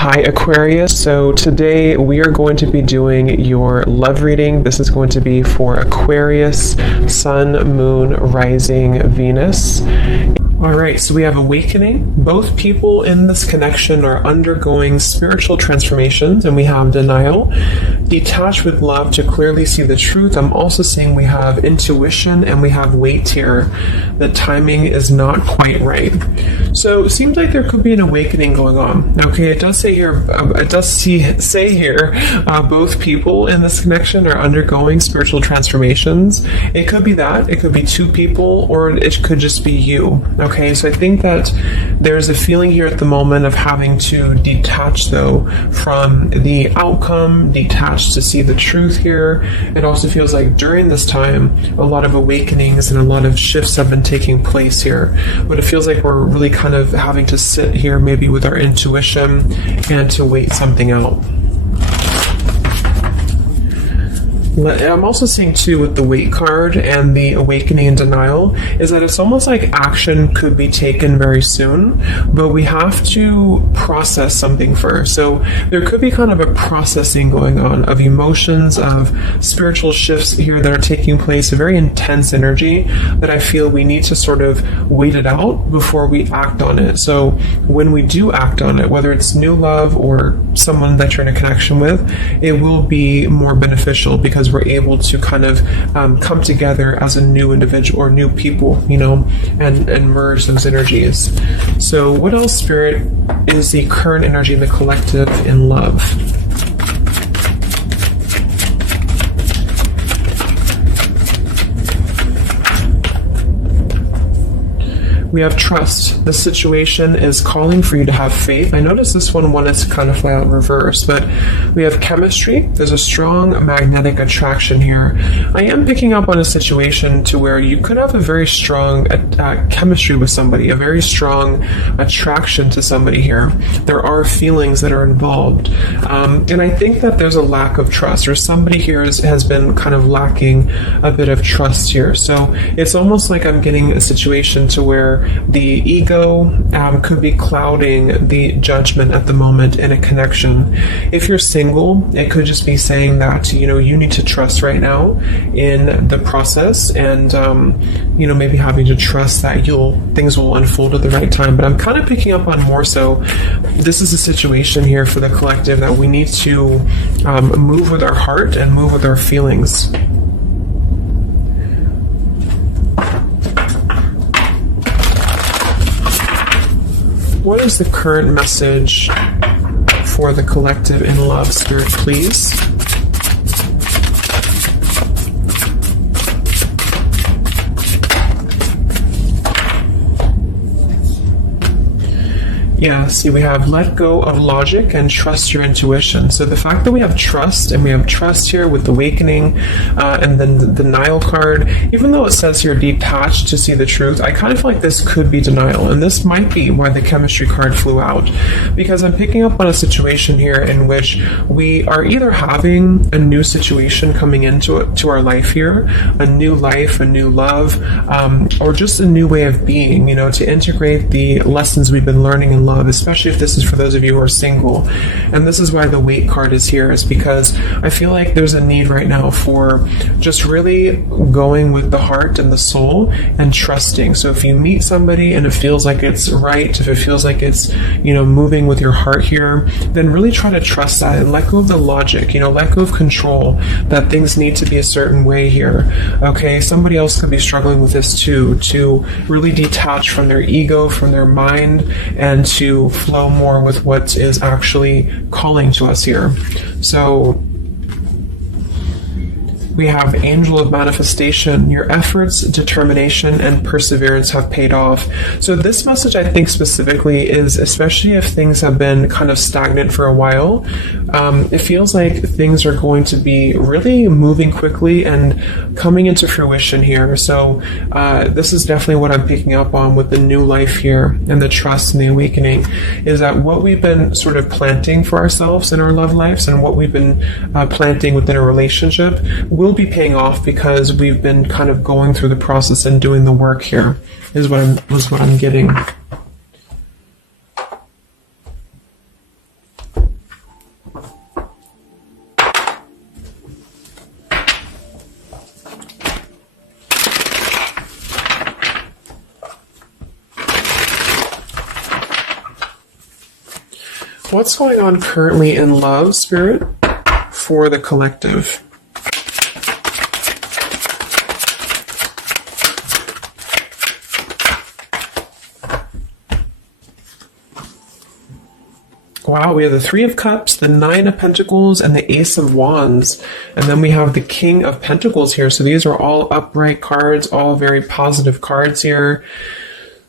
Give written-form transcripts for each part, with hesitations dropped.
Hi Aquarius, so today we are going to be doing your love reading. This is going to be for Aquarius, Sun, Moon, Rising, Venus. Alright, so we have awakening. Both people in this connection are undergoing spiritual transformations, and we have denial. Detached with love to clearly see the truth. I'm also seeing we have intuition and we have weight here. The timing is not quite right. So it seems like there could be an awakening going on. Okay, it does say here, both people in this connection are undergoing spiritual transformations. It could be that, it could be two people, or it could just be you. Okay, so I think that there's a feeling here at the moment of having to detach though from the outcome, detach to see the truth here. It also feels like during this time, a lot of awakenings and a lot of shifts have been taking place here. But it feels like we're really kind of having to sit here maybe with our intuition and to wait something out. I'm also seeing too with the weight card and the awakening and denial is that it's almost like action could be taken very soon, but we have to process something first. So there could be kind of a processing going on of emotions, of spiritual shifts here that are taking place, a very intense energy that I feel we need to sort of wait it out before we act on it. So when we do act on it, whether it's new love or someone that you're in a connection with, it will be more beneficial because we're able to kind of come together as a new individual or new people, you know, and merge those energies. So what else, Spirit, is the current energy in the collective in love? We have trust. This situation is calling for you to have faith. I noticed this one wanted to kind of fly out in reverse, but we have chemistry. There's a strong magnetic attraction here. I am picking up on a situation to where you could have a very strong chemistry with somebody, a very strong attraction to somebody here. There are feelings that are involved. And I think that there's a lack of trust, or somebody here has been kind of lacking a bit of trust here. So it's almost like I'm getting a situation to where the ego could be clouding the judgment at the moment in a connection. If you're single, it could just be saying that, you know, you need to trust right now in the process and, you know, maybe having to trust that things will unfold at the right time. But I'm kind of picking up on more so, this is a situation here for the collective that we need to move with our heart and move with our feelings. What is the current message for the collective in love, Spirit, please? Yeah, see, we have let go of logic and trust your intuition. So the fact that we have trust, and we have trust here with awakening, and then the denial card, even though it says here detached to see the truth, I kind of feel like this could be denial. And this might be why the chemistry card flew out. Because I'm picking up on a situation here in which we are either having a new situation coming into our life here, a new life, a new love, or just a new way of being, you know, to integrate the lessons we've been learning in love, especially if this is for those of you who are single. And this is why the weight card is here, is because I feel like there's a need right now for just really going with the heart and the soul and trusting. So if you meet somebody and it feels like it's right, if it feels like it's, you know, moving with your heart here, then really try to trust that and let go of the logic, you know, let go of control, that things need to be a certain way here. Okay, somebody else could be struggling with this too, to really detach from their ego, from their mind, and to flow more with what is actually calling to us here. So we have Angel of Manifestation. Your efforts, determination, and perseverance have paid off. So this message, I think specifically, is especially if things have been kind of stagnant for a while, it feels like things are going to be really moving quickly and coming into fruition here. So this is definitely what I'm picking up on with the new life here and the trust and the awakening, is that what we've been sort of planting for ourselves in our love lives and what we've been planting within a relationship will be paying off because we've been kind of going through the process and doing the work here, is what I'm getting. What's going on currently in love, Spirit, for the collective? Wow, we have the Three of Cups, the Nine of Pentacles, and the Ace of Wands. And then we have the King of Pentacles here. So these are all upright cards, all very positive cards here.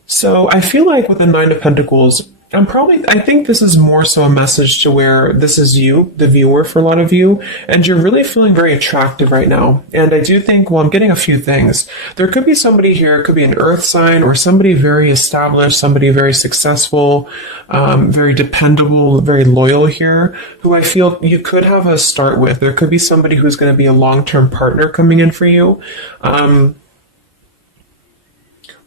So I feel like with the Nine of Pentacles, I think this is more so a message to where this is you, the viewer, for a lot of you, and you're really feeling very attractive right now. And I do think, well, I'm getting a few things. There could be somebody here, it could be an earth sign or somebody very established, somebody very successful, very dependable, very loyal here, who I feel you could have a start with. There could be somebody who's going to be a long-term partner coming in for you.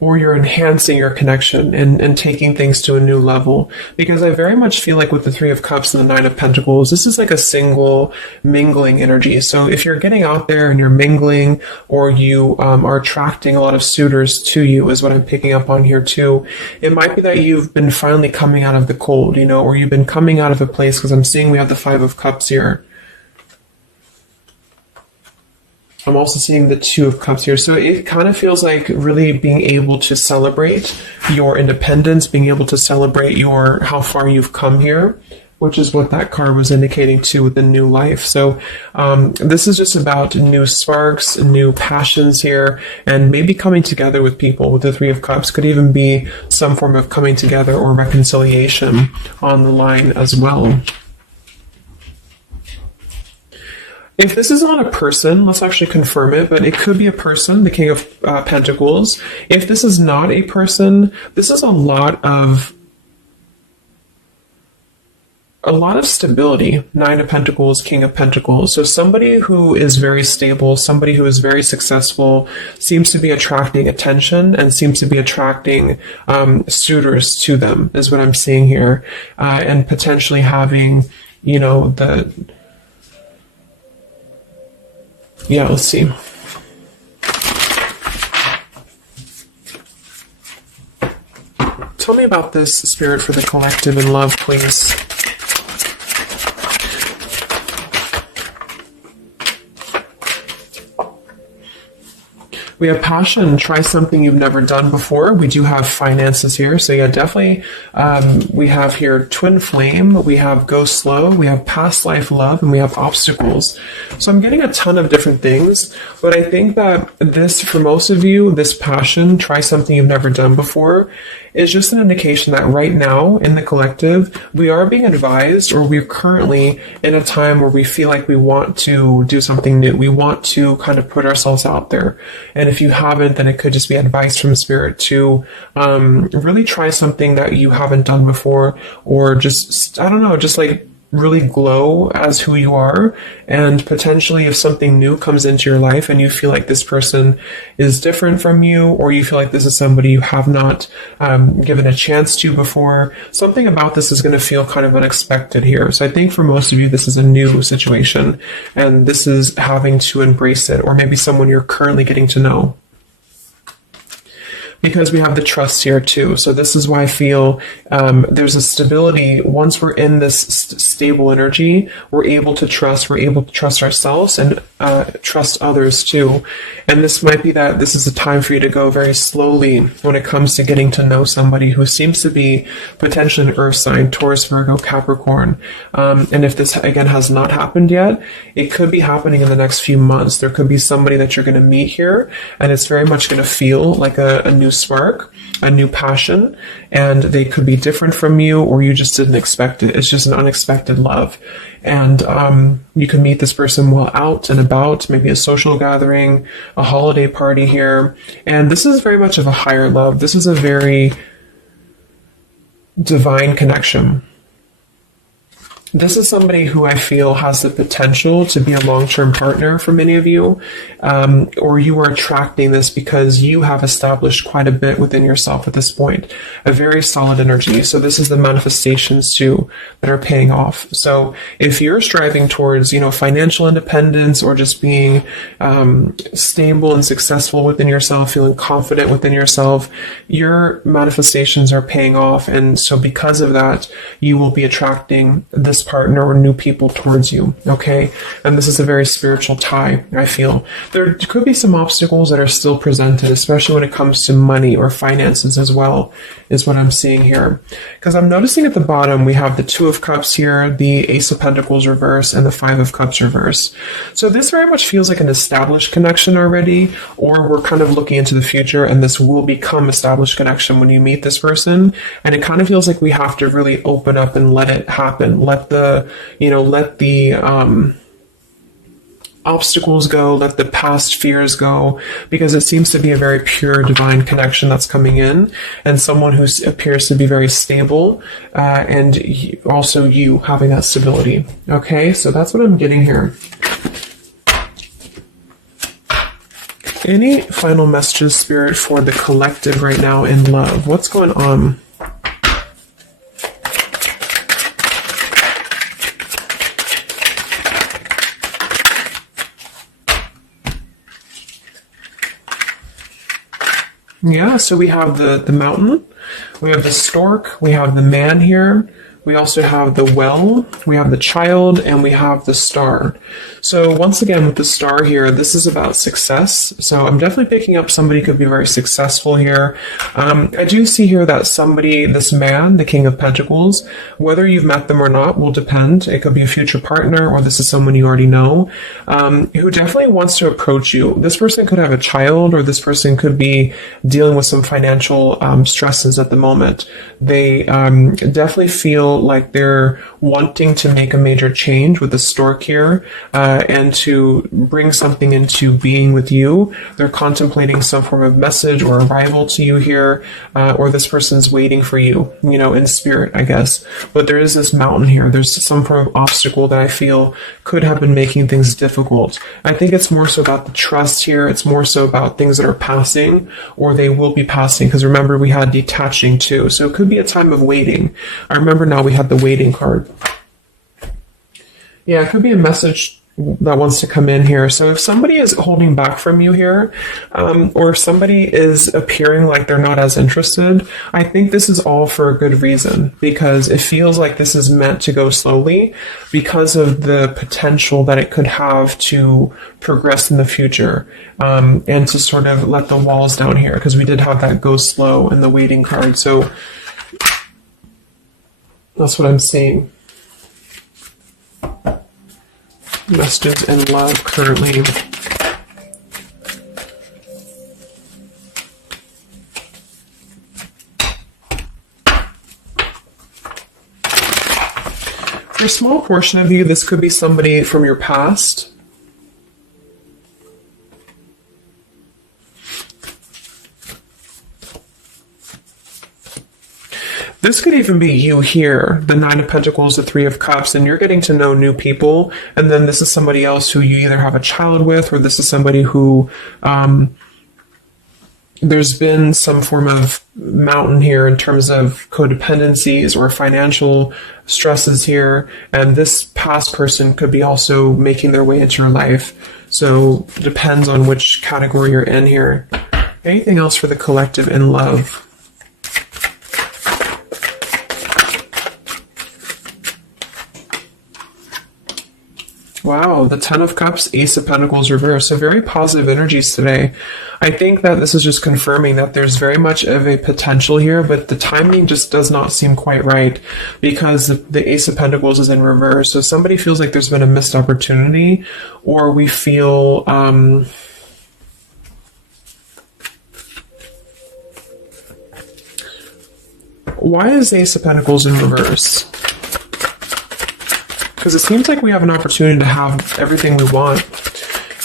Or you're enhancing your connection and taking things to a new level. Because I very much feel like with the Three of Cups and the Nine of Pentacles, this is like a single mingling energy. So if you're getting out there and you're mingling, or you are attracting a lot of suitors to you, is what I'm picking up on here too. It might be that you've been finally coming out of the cold, or you've been coming out of a place, because I'm seeing we have the Five of Cups here. I'm also seeing the Two of Cups here. So it kind of feels like really being able to celebrate your independence, being able to celebrate how far you've come here, which is what that card was indicating too with the new life. So this is just about new sparks, new passions here, and maybe coming together with people. With the Three of Cups could even be some form of coming together or reconciliation on the line as well. If this is not a person, let's actually confirm it, but it could be a person, the King of Pentacles. If this is not a person, this is a lot of stability. Nine of Pentacles, King of Pentacles. So somebody who is very stable, somebody who is very successful, seems to be attracting attention and seems to be attracting suitors to them, is what I'm seeing here. And potentially having, yeah, let's see. Tell me about this, Spirit, for the collective in love, please. We have passion. Try something you've never done before. We do have finances here. So yeah, definitely we have here twin flame. We have go slow. We have past life love. And we have obstacles. So I'm getting a ton of different things. But I think that this, for most of you, this passion, try something you've never done before, is just an indication that right now in the collective, we are being advised, or we're currently in a time where we feel like we want to do something new. We want to kind of put ourselves out there. And if you haven't, then it could just be advice from Spirit to really try something that you haven't done before, or just, I don't know, just like really glow as who you are. And potentially if something new comes into your life and you feel like this person is different from you, or you feel like this is somebody you have not given a chance to before, something about this is going to feel kind of unexpected here. So I think for most of you, this is a new situation, and this is having to embrace it, or maybe someone you're currently getting to know. Because we have the trust here too. So this is why I feel there's a stability. Once we're in this stable energy, we're able to trust ourselves and trust others too. And this might be that this is a time for you to go very slowly when it comes to getting to know somebody who seems to be potentially an earth sign, Taurus, Virgo, Capricorn. And if this, again, has not happened yet, it could be happening in the next few months. There could be somebody that you're going to meet here, and it's very much going to feel like a new spark, a new passion, and they could be different from you, or you just didn't expect it. It's just an unexpected love. And you can meet this person while out and about, maybe a social gathering, a holiday party here. And this is very much of a higher love. This is a very divine connection. This is somebody who I feel has the potential to be a long-term partner for many of you, or you are attracting this because you have established quite a bit within yourself at this point, a very solid energy. So this is the manifestations too that are paying off. So if you're striving towards, financial independence or just being stable and successful within yourself, feeling confident within yourself, your manifestations are paying off. And so because of that, you will be attracting this partner or new people towards you. Okay. And this is a very spiritual tie, I feel. There could be some obstacles that are still presented, especially when it comes to money or finances as well, is what I'm seeing here. Because I'm noticing at the bottom, we have the Two of Cups here, the Ace of Pentacles reverse, and the Five of Cups reverse. So this very much feels like an established connection already, or we're kind of looking into the future and this will become established connection when you meet this person. And it kind of feels like we have to really open up and let it happen. Let the obstacles go, let the past fears go, because it seems to be a very pure divine connection that's coming in, and someone who appears to be very stable, and also you having that stability. Okay, so that's what I'm getting here. Any final messages, Spirit, for the collective right now in love? What's going on? Yeah, so we have the mountain, we have the stork, we have the man here, we also have the well, we have the child, and we have the star. So once again, with the star here, this is about success. So I'm definitely picking up somebody could be very successful here. I do see here that somebody, this man, the King of Pentacles, whether you've met them or not will depend. It could be a future partner, or this is someone you already know, who definitely wants to approach you. This person could have a child, or this person could be dealing with some financial stresses at the moment. They definitely feel like they're wanting to make a major change with the stork here, and to bring something into being with you. They're contemplating some form of message or arrival to you here, or this person's waiting for you, in spirit, I guess. But there is this mountain here. There's some form of obstacle that I feel could have been making things difficult. I think it's more so about the trust here. It's more so about things that are passing, or they will be passing, because remember we had detaching too. So it could be a time of waiting. I remember now we had the waiting card. Yeah, it could be a message that wants to come in here. So if somebody is holding back from you here, or if somebody is appearing like they're not as interested, I think this is all for a good reason, because it feels like this is meant to go slowly because of the potential that it could have to progress in the future, and to sort of let the walls down here, because we did have that go slow in the waiting card. So that's what I'm seeing. Messages in love currently. For a small portion of you, this could be somebody from your past. This could even be you here, the Nine of Pentacles, the Three of Cups, and you're getting to know new people. And then this is somebody else who you either have a child with, or this is somebody who there's been some form of mountain here in terms of codependencies or financial stresses here. And this past person could be also making their way into your life. So it depends on which category you're in here. Anything else for the collective in love? Wow, the Ten of Cups, Ace of Pentacles reverse. So very positive energies today. I think that this is just confirming that there's very much of a potential here, but the timing just does not seem quite right, because the Ace of Pentacles is in reverse. So somebody feels like there's been a missed opportunity, or we feel why is Ace of Pentacles in reverse? Because it seems like we have an opportunity to have everything we want.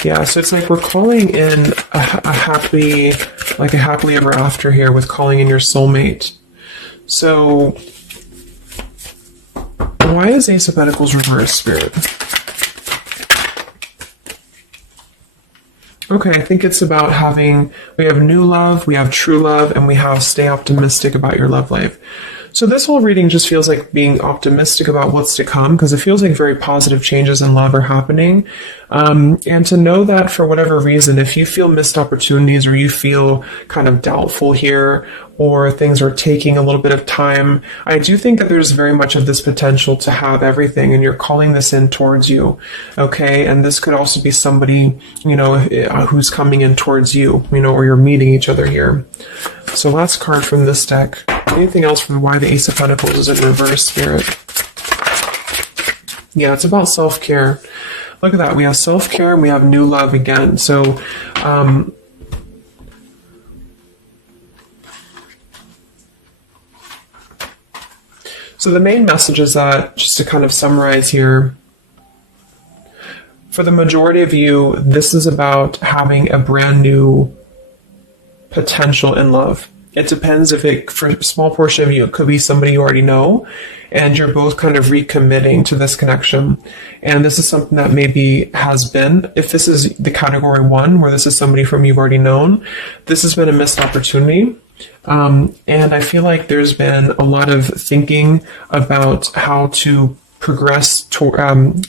Yeah, so it's like we're calling in a happily ever after here, with calling in your soulmate. So why is Ace of Pentacles reversed, Spirit? Okay, I think it's about we have new love, we have true love, and we have stay optimistic about your love life. So this whole reading just feels like being optimistic about what's to come, because it feels like very positive changes in love are happening. And to know that for whatever reason, if you feel missed opportunities or you feel kind of doubtful here, or things are taking a little bit of time, I do think that there's very much of this potential to have everything, and you're calling this in towards you, okay? And this could also be somebody, who's coming in towards you, or you're meeting each other here. So last card from this deck. Anything else from why the Ace of Pentacles is in reverse, Spirit? Yeah, it's about self-care. Look at that. We have self-care and we have new love again. So, so the main message is that, just to kind of summarize here, for the majority of you, this is about having a brand new potential in love. It depends for a small portion of you, it could be somebody you already know, and you're both kind of recommitting to this connection. And this is something that maybe has been, if this is the category 1, where this is somebody from you've already known, this has been a missed opportunity. And I feel like there's been a lot of thinking about how to progress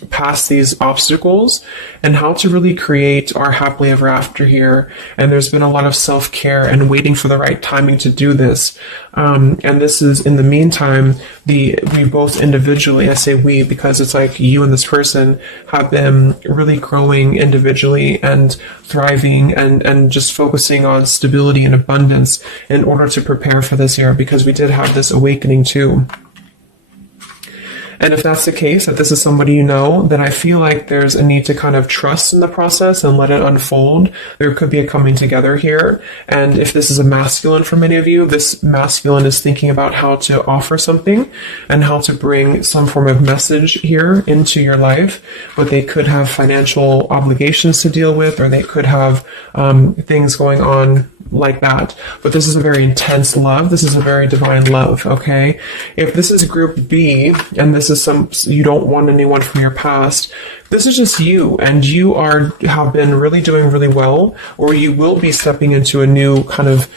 past these obstacles and how to really create our happily ever after here. And there's been a lot of self-care and waiting for the right timing to do this. And this is, in the meantime, we both individually, I say we because it's like you and this person have been really growing individually and thriving and just focusing on stability and abundance in order to prepare for this year, because we did have this awakening too. And if that's the case, that this is somebody you know, then I feel like there's a need to kind of trust in the process and let it unfold. There could be a coming together here. And if this is a masculine for many of you, this masculine is thinking about how to offer something and how to bring some form of message here into your life. But they could have financial obligations to deal with, or they could have things going on like that. But this is a very intense love. This is a very divine love, okay? If this is group B, and this is you don't want anyone from your past, this is just you, and you have been really doing really well, or you will be stepping into a new kind of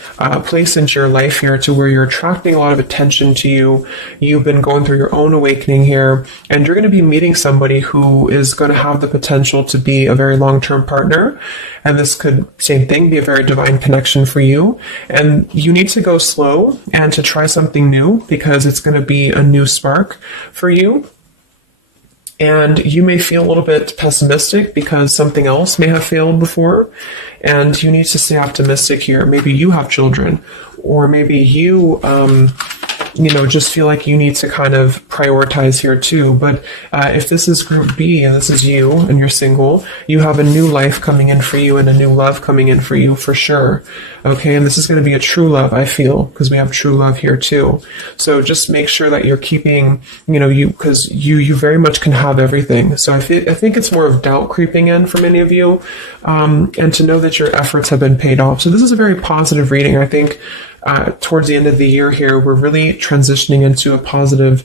place into your life here, to where you're attracting a lot of attention to you. You've been going through your own awakening here, and you're going to be meeting somebody who is going to have the potential to be a very long-term partner. And this could, same thing, be a very divine connection for you. And you need to go slow and to try something new, because it's going to be a new spark for you. And you may feel a little bit pessimistic because something else may have failed before. And you need to stay optimistic here. Maybe you have children, or maybe you, just feel like you need to kind of prioritize here too. But if this is group B and this is you and you're single, you have a new life coming in for you and a new love coming in for you for sure. Okay, and this is going to be a true love, I feel, because we have true love here too. So just make sure that you're keeping, because you very much can have everything. So I think it's more of doubt creeping in for many of you, and to know that your efforts have been paid off. So this is a very positive reading. I think towards the end of the year here, we're really transitioning into a positive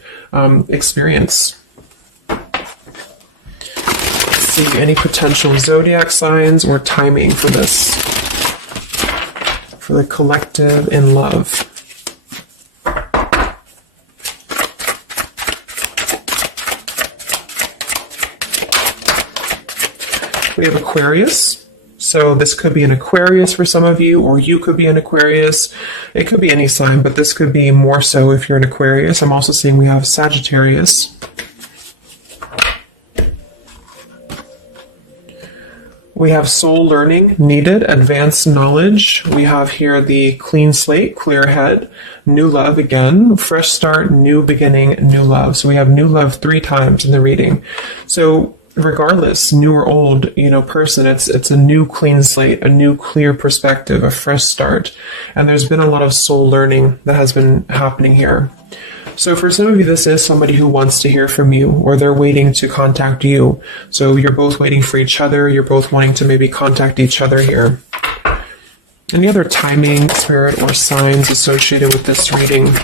experience. Let's see any potential zodiac signs or timing for this, for the collective in love. We have Aquarius. So this could be an Aquarius for some of you, or you could be an Aquarius. It could be any sign, but this could be more so if you're an Aquarius. I'm also seeing we have Sagittarius. We have soul learning needed, advanced knowledge. We have here the clean slate, clear head, new love again, fresh start, new beginning, new love. So we have new love 3 times in the reading. So regardless, new or old, person, it's a new clean slate, a new clear perspective, a fresh start. And there's been a lot of soul learning that has been happening here. So for some of you, this is somebody who wants to hear from you, or they're waiting to contact you. So you're both waiting for each other. You're both wanting to maybe contact each other here. Any other timing, spirit, or signs associated with this reading?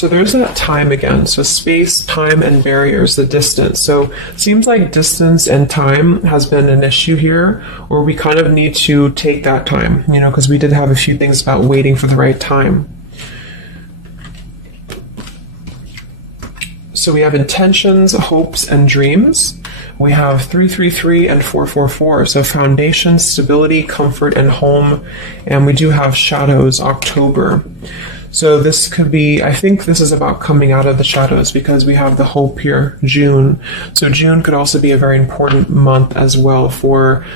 So there's that time again. So space, time, and barriers, the distance. So it seems like distance and time has been an issue here, or we kind of need to take that time, you know, because we did have a few things about waiting for the right time. So we have intentions, hopes, and dreams. We have 333 and 444. So foundation, stability, comfort, and home. And we do have shadows, October. So this could be, I think this is about coming out of the shadows because we have the hope here, June. So June could also be a very important month as well for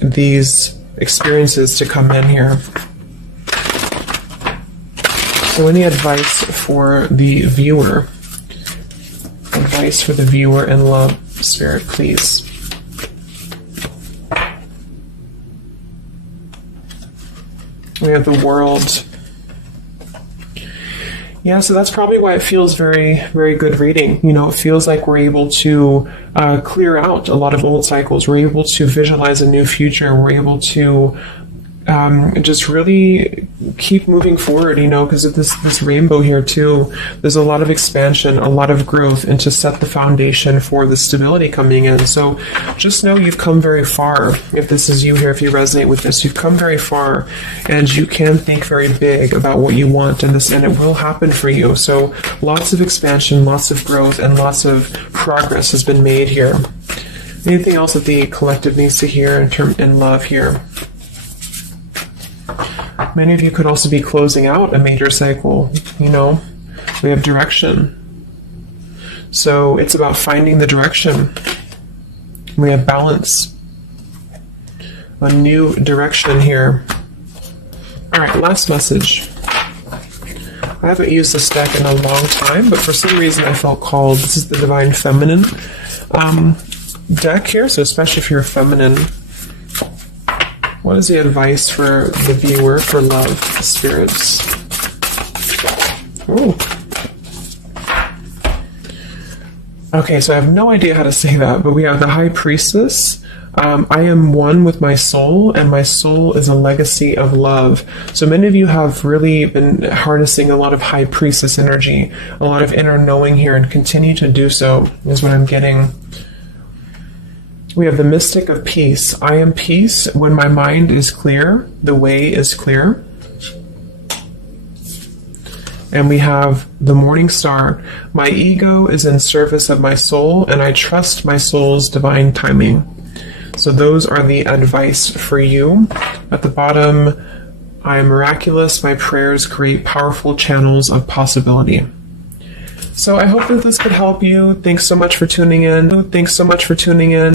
these experiences to come in here. So any advice for the viewer? Advice for the viewer in love, Spirit, please. We have the World. Yeah, so that's probably why it feels very, very good reading. You know, it feels like we're able to clear out a lot of old cycles. We're able to visualize a new future. We're able to just really keep moving forward, you know, because of this rainbow here too. There's a lot of expansion, a lot of growth, and to set the foundation for the stability coming in. So just know you've come very far. If this is you here, if you resonate with this, you've come very far, and you can think very big about what you want, and it will happen for you. So lots of expansion, lots of growth, and lots of progress has been made here. Anything else that the collective needs to hear in love here? Many of you could also be closing out a major cycle, you know. We have direction. So it's about finding the direction. We have balance. A new direction here. All right, last message. I haven't used this deck in a long time, but for some reason I felt called. This is the Divine Feminine deck here, so especially if you're feminine. What is the advice for the viewer for love, spirits? Ooh. Okay, so I have no idea how to say that, but we have the High Priestess. I am one with my soul, and my soul is a legacy of love. So many of you have really been harnessing a lot of High Priestess energy, a lot of inner knowing here, and continue to do so, is what I'm getting. We have the Mystic of Peace. I am peace. When my mind is clear, the way is clear. And we have the Morning Star. My ego is in service of my soul, and I trust my soul's divine timing. So those are the advice for you. At the bottom, I am miraculous. My prayers create powerful channels of possibility. So I hope that this could help you. Thanks so much for tuning in.